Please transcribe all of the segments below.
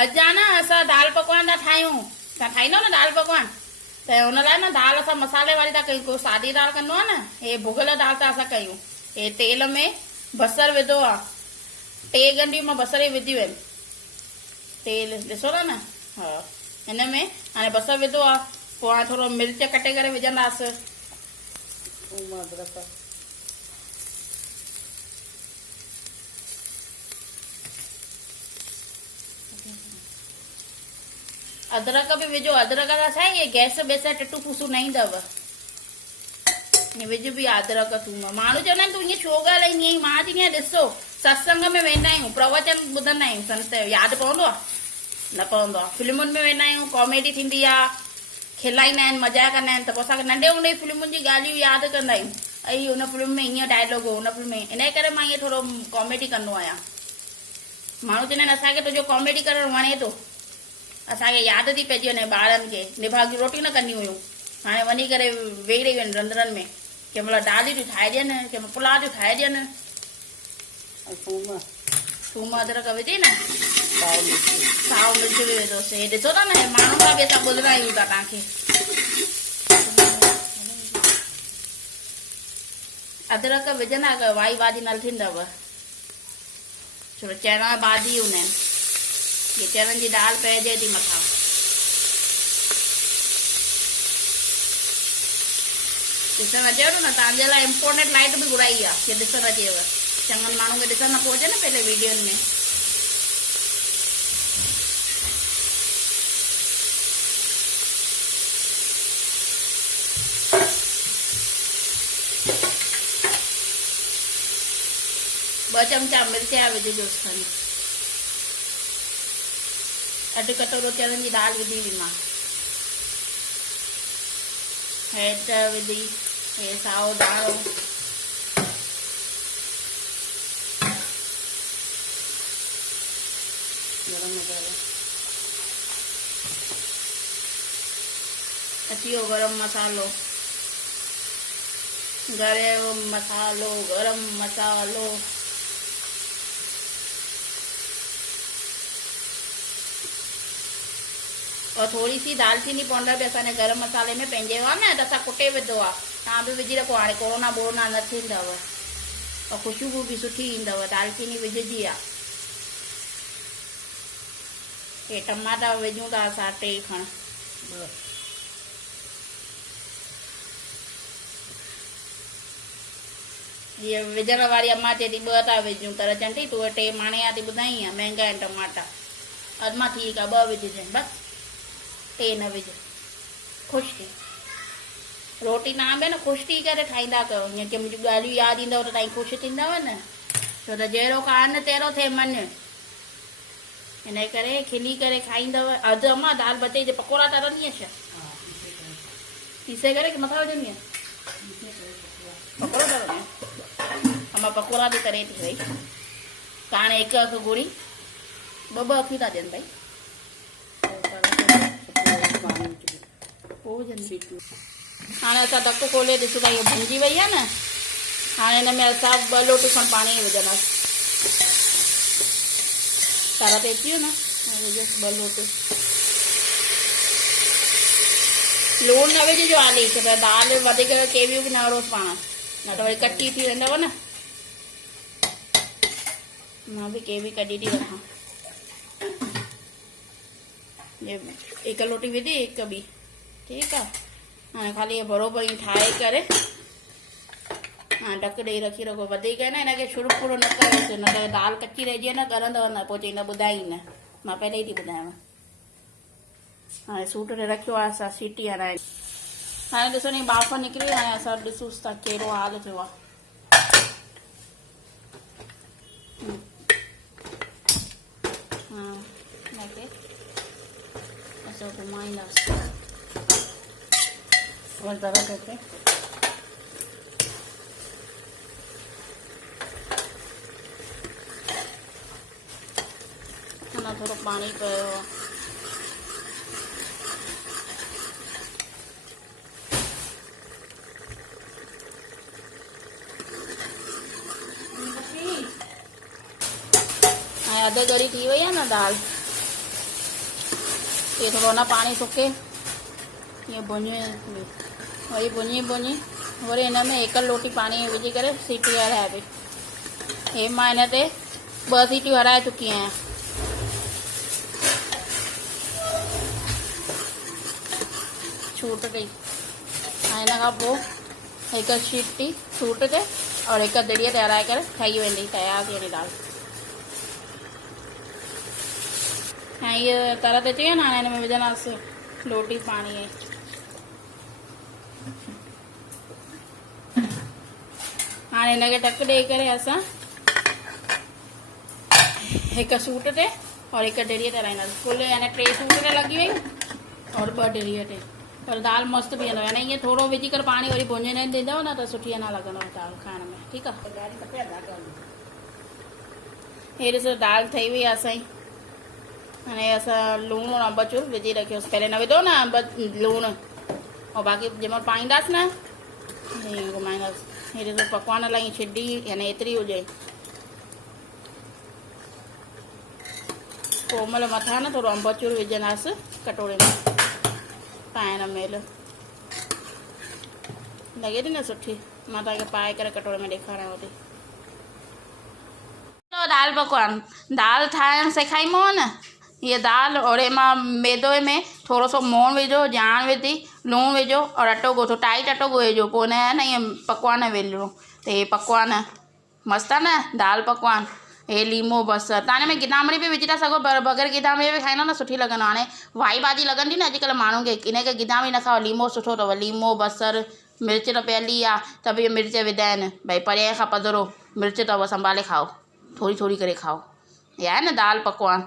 अॼु ना असां दाल पकवान था ठाहियूं। तव्हां ठाहींदव न दाल पकवान त हुन लाइ न दाल असां मसाले वारी था कयूं। कोई सादी दाल कंदो आहे न, हे भुॻल दाल था असां कयूं। हे तेल में बसर विधो आहे, 3 गंढियूं मां बसर जी विधियूं आहिनि। तेल ॾिसो था न, हा हिन में हाणे बसर विधो आहे। पोइ हाणे थोरो मिर्च कटे करे विझंदासीं, थूम अदरक अदरक भी विझो। अदरक का छा आहे, गैस बेस टिटू फूसू न ईंदव। विझ भी अदरक थूम। माण्हू चवंदा आहिनि तूं ईअं छो ॻाल्हाईंदी आहीं। मां चवंदी आहियां ॾिसो, सत्संग में वेंदा आहियूं, प्रवचन ॿुधंदा आहियूं, संत जो यादि पवंदो आहे? न पवंदो आहे। फिल्मुनि में वेंदा आहियूं, कॉमेडी थींदी आहे, खिलाईंदा आहिनि, मज़ा कंदा आहिनि, त पोइ असांखे नंढे हूंदे फिल्मुनि जी ॻाल्हियूं यादि कंदा आहियूं। ऐं हुन फिल्म में हीअं डायलॉग हो, हुन फिल्म में। इन करे मां ईअं थोरो कॉमेडी कंदो आहियां। माण्हू चवंदा आहिनि असांखे तुंहिंजो कॉमेडी करणु वणे थो। असांखे यादि थी पइजी वञे ॿारनि खे। निभागी रोटी न कंदियूं हुयूं, हाणे वञी करे वेही रहियूं आहिनि रंधिणनि में। कंहिं महिल दालियूं थियूं ठाहे ॾियनि, कंहिं महिल पुलाव थियूं ठाहे ॾियनि। थूम अदरक विझी न, साओ मिर्च बि विधोसीं। हे ॾिसो था न, हे माण्हुनि खां बि असां ॿुधंदा आहियूं था तव्हांखे। अदरक विझंदा कयो, वाई भाॼी न थींदव। छो चणा भाॼी हूंदा आहिनि, ये चणनि जी दाल पइजे थी मथां। ॾिसणु अचेव न, तव्हांजे लाइ इम्पोर्टेंट लाइट बि घुराई आहे कि ॾिसणु अचेव। चङनि माण्हुनि खे ॾिसणु न पियो अचे न पहले वीडियोनि में। ॿ चमचा मिर्च जा विझिजोसि खणी। अधु कटोरो चणनि जी दाल विधी हुई मां। हैड विधी, हे साओ धाणो, गरम मसालो, अची वियो गरम मसालो, गरम मसालो। और थोड़ी सी दालचीनी पाउडर भी असांजे गरम मसाले में पंहिंजे आहे न, त असां कुटे विधो आहे। तव्हां बि विझी रखो, हाणे कोरोना बोरोना न थींदव और खुशबू भी सुठी ईंदव। दालचीनी विझजी आहे। हे टमाटा विझूं था असां 3 खण। ये विझण वारी अम्मा चए थी 2 था विझूं, पर चंटी तूं 3 माणे जा थी ॿुधाई आहे, महांगा आहिनि टमाटा। अदमा ठीकु आहे, 2 विझजनि बसि, 3 न विझ। ख़ुशि थी रोटी तव्हां बि न ख़ुशि थी करे ठाहींदा कयो। हीअं की मुंहिंजी ॻाल्हियूं यादि ईंदव त तव्हां ख़ुशि थींदव न। छो त जहिड़ो कान तहिड़ो थिए मन। हिन करे खिली करे खाईंदव। अधु अम्मा दाल बचे जे पकोड़ा तरंदी आहे छा? पीसे करे कि मथां विझंदी आहे? पकोड़ा तरंदी आहे। अम्मा पकोड़ा बि करे थी वई। त हाणे 1 अखि गुड़ी 2 अखियूं था ॾियनि भई। हाणे असां ढक खोले ॾिसूं था, इहो भुंजी वई आहे न। हाणे हिन में असां 2 लोट खनि पाणी विझंदासीं। तारा ते अची वियो न, विझोसि 2 लोट। लूणु न विझिजो हाली, छो त दाल वधीक केवियूं बि न हणोसि पाण, न त वरी कची थी वेंदव न। मां बि केवी कढी थी रखां। 1 लोटी विधी, 1 ॿी, ठीकु आहे। हाणे ख़ाली बराबरि ठाहे करे हाँ ढक ॾेई रखी रखो। वधीक है ना हिनखे शुरू पूरो न कयोसि, न त दाल कची रहिजी न ॻरंदव न। पोइ चई न ॿुधाई न, मां पहले ई थी ॿुधायांव। हाणे सूट ते रखियो आहे, असां सीटी हणाए। हाणे ॾिसो नी बाफ़ निकिरी। हाणे असां ॾिसूंसि था कहिड़ो हाल थियो आहे। हाँ हिनखे असां घुमाईंदासीं और ज़रा करके। ना थोड़ा पानी पियो। अध गरी थी वही है ना दाल। ये थोड़ो ना पानी सुके ये भुञे वरी भुञी वरी हिन में हिकु लोटी पानी विझी करे सीटी हराए पई। हे मां हिन ते 2 सीटियूं हराए चुकी आहियां। छूट गई हिन खां पोइ हिकु सीटी छूट ते और हिकु दड़ीअ ते हराए करे ठही वेंदी, तयार थी वेंदी दाल। ऐं इहे तर ते अची विया न, हाणे हिन में विझंदासीं लोटी पाणी है। हाँ इन ढक दे करे असां एक सूट ते और एक डेरीअ ते हलाईंदासीं। कुल यानी 3 सूट ते लगी वई और 2 डेरीअ ते। पर दाल मस्त बीहंदव, यानी ईअं थोरो विझी करे पानी वरी भुञी न ॾींदव न त सुठी न लॻंदव दाल खाइण में। ठीकु आहे, हे ॾिसो दाल ठही वई आहे असांजी। हाणे असां लूणु और अम्बचूर विझी रखियोसि, पहले न विधो न लूणु, और बाक़ी जंहिंमहिल पाईंदासीं न हीअं घुमाईंदासीं। हे ॾिसो पकवान लाइ ईअं छिडी यानी एतिरी हुजे, पोइ महिल मथां न थोरो अम्बचूर विझंदासीं कटोरे में पाइण महिल। लॻे थी न सुठी, मां तव्हांखे पाए करे कटोरे में ॾेखारियांव थी। दाल पकवान दाल ठाहिणु सेखारीमांव न। ये दाल और मां मैदो में थोरो सो मोण विझो, जाण विझी लूणु विझो और अटो ॻोथो, टाइट अटो ॻोहिजो, पोइ न आहे न ईअं पकवान वेलणो। त हे पकवान मस्तु आहे न दाल पकवान। हे लीमो बसर तव्हां हिन में गिदामड़ी बि विझी था सघो, पर बग़ैर गिदामड़ी बि खाईंदो न सुठी लॻंदो। हाणे वाई भाॼी लॻंदी न अॼुकल्ह माण्हुनि खे, इन खे गिदामड़ी न खाओ, लीमो सुठो अथव। लीमो बसर मिर्च त पयली आहे त बि मिर्च विधा आहिनि, भई परे खां पधरो मिर्च अथव, संभाले खाओ, थोरी थोरी करे खाओ। हे आहे न दाल पकवान,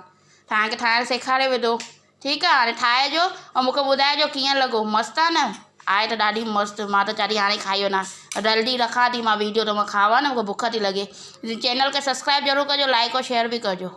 तव्हांखे ठाहिणु सेखारे विधो। ठीकु आहे, हाणे ठाहिजो ऐं मूंखे ॿुधाइजो कीअं लॻो। मस्तु आहे न, आहे त ॾाढी मस्तु। मां त चाही हाणे खाई वञा, जल्दी रखां थी मां वीडियो, त मां खावां न, मूंखे बुख थी लॻे। चैनल खे सब्सक्राइब ज़रूरु कजो, लाइक और शेयर बि कजो।